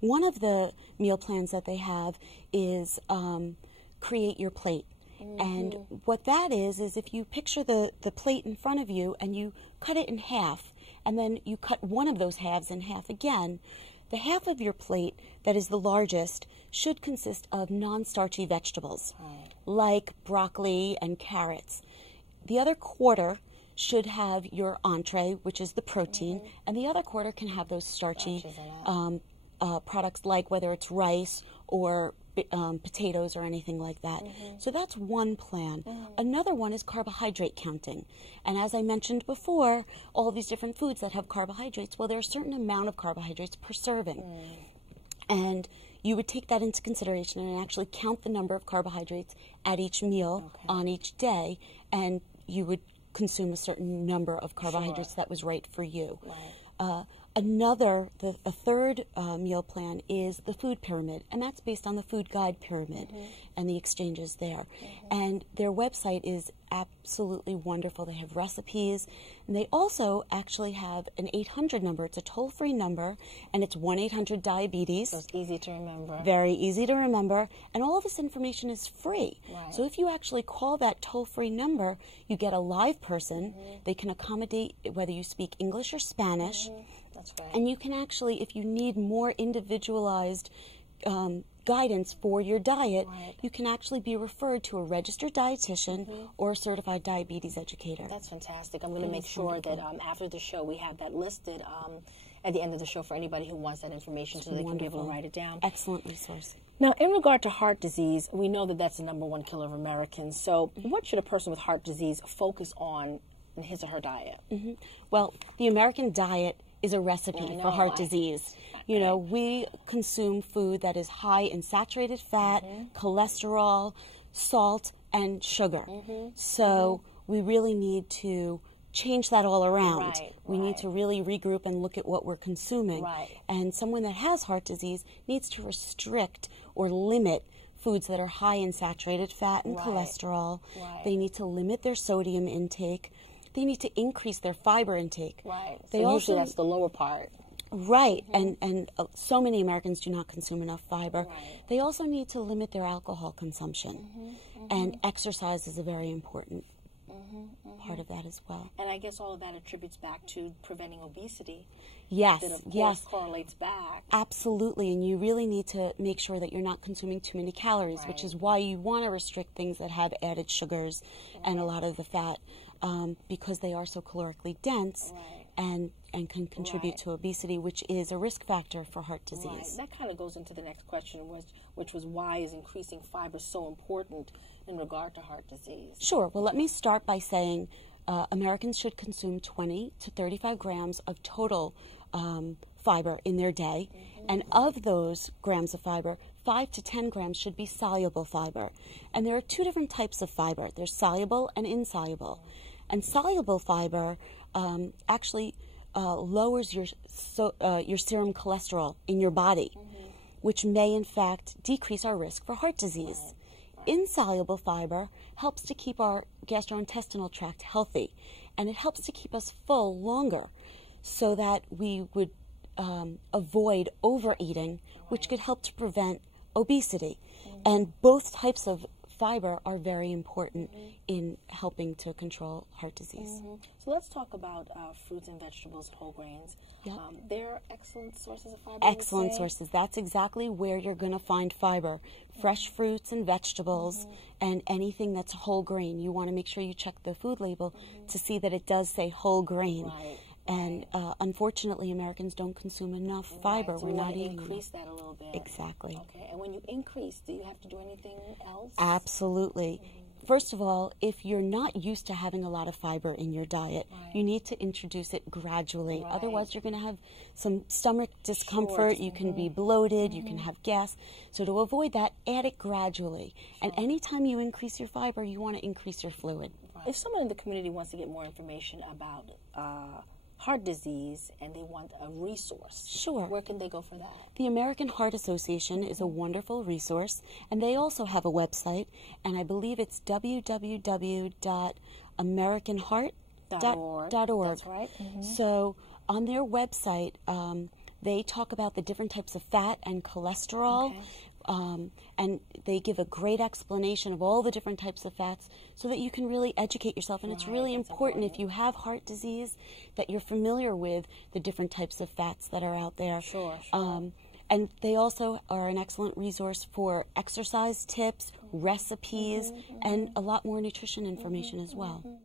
one of the meal plans that they have is Create Your Plate. And what that is if you picture the plate in front of you and you cut it in half, and then you cut one of those halves in half again, the half of your plate that is the largest should consist of non-starchy vegetables, like broccoli and carrots. The other quarter should have your entree, which is the protein, and the other quarter can have those starchy products, like whether it's rice or potatoes or anything like that. So that's one plan. Another one is carbohydrate counting. And as I mentioned before, all these different foods that have carbohydrates, well, there's a certain amount of carbohydrates per serving. And you would take that into consideration and actually count the number of carbohydrates at each meal on each day, and you would consume a certain number of carbohydrates that was right for you. A third meal plan is the food pyramid, and that's based on the Food Guide Pyramid and the exchanges there. And their website is absolutely wonderful. They have recipes, and they also actually have an 800 number. It's a toll-free number, and it's 1-800-DIABETES. So it's easy to remember. Very easy to remember, and all of this information is free. So if you actually call that toll-free number, you get a live person. They can accommodate whether you speak English or Spanish. That's right. And you can actually, if you need more individualized guidance for your diet, you can actually be referred to a registered dietitian or a certified diabetes educator. That's fantastic. I'm going to make sure that after the show we have that listed at the end of the show for anybody who wants that information, so they can be able to write it down. Excellent resource. Now, in regard to heart disease, we know that that's the #1 killer of Americans. So what should a person with heart disease focus on in his or her diet? Well, the American diet is a recipe for heart disease. You know, we consume food that is high in saturated fat, cholesterol, salt, and sugar. So we really need to change that all around. We need to really regroup and look at what we're consuming. And someone that has heart disease needs to restrict or limit foods that are high in saturated fat and cholesterol. They need to limit their sodium intake. They need to increase their fiber intake. So usually that's the lower part. And so many Americans do not consume enough fiber. They also need to limit their alcohol consumption. And exercise is a very important part of that as well. And I guess all of that attributes back to preventing obesity. Yes, that of course correlates back. Absolutely, and you really need to make sure that you're not consuming too many calories, which is why you want to restrict things that have added sugars and a lot of the fat, because they are so calorically dense and can contribute to obesity, which is a risk factor for heart disease. That kind of goes into the next question, which was why is increasing fiber so important in regard to heart disease? Sure. Well, let me start by saying Americans should consume 20 to 35 grams of total fiber in their day, and of those grams of fiber, 5 to 10 grams should be soluble fiber. And there are two different types of fiber. There's soluble and insoluble. And soluble fiber actually lowers your serum cholesterol in your body, which may in fact decrease our risk for heart disease. Insoluble fiber helps to keep our gastrointestinal tract healthy, and it helps to keep us full longer, so that we would avoid overeating, which could help to prevent obesity. And both types of fiber are very important in helping to control heart disease. So let's talk about fruits and vegetables and whole grains. They're excellent sources of fiber. Excellent sources. That's exactly where you're going to find fiber. Fresh fruits and vegetables and anything that's whole grain. You want to make sure you check the food label to see that it does say whole grain. And unfortunately, Americans don't consume enough fiber. So we're not eating. Increase that a little bit. Exactly. Okay. And when you increase, do you have to do anything else? Absolutely. First of all, if you're not used to having a lot of fiber in your diet, you need to introduce it gradually. Otherwise, you're going to have some stomach discomfort. You can be bloated. You can have gas. So to avoid that, add it gradually. And anytime you increase your fiber, you want to increase your fluid. If someone in the community wants to get more information about heart disease and they want a resource, where can they go for that? The American Heart Association is a wonderful resource, and they also have a website, and I believe it's www.americanheart.org. That's right. So on their website, They talk about the different types of fat and cholesterol. And they give a great explanation of all the different types of fats so that you can really educate yourself. And it's really important if you have heart disease that you're familiar with the different types of fats that are out there. Sure. And they also are an excellent resource for exercise tips, recipes, and a lot more nutrition information as well.